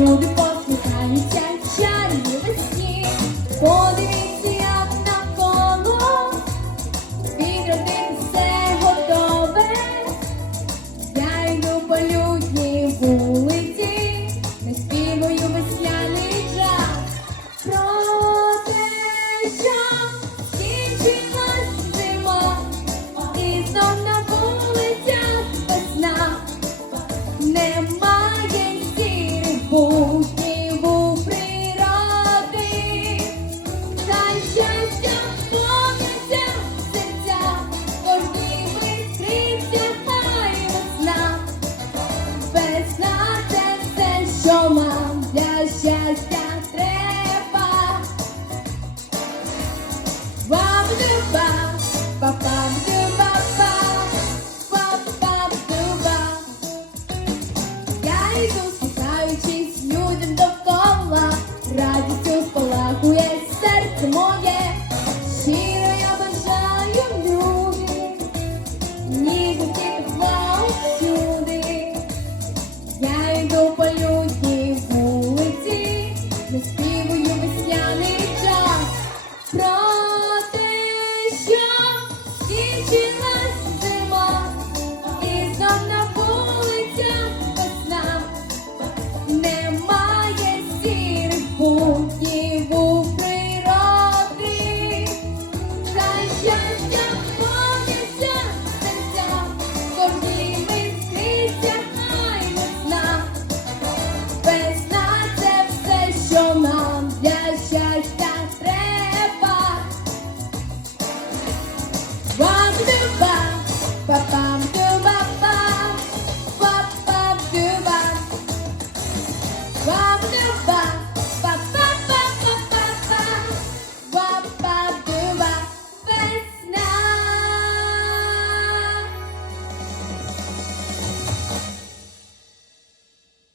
Люди посміхаються чарівні весні, подивіться як навколо, Підробити все готове, я йду по людній вулиці, не співаю весняний жах. Про те, що і знов на весна немає. щастя треба. Вам люба, папам люба, папам люба. Я йду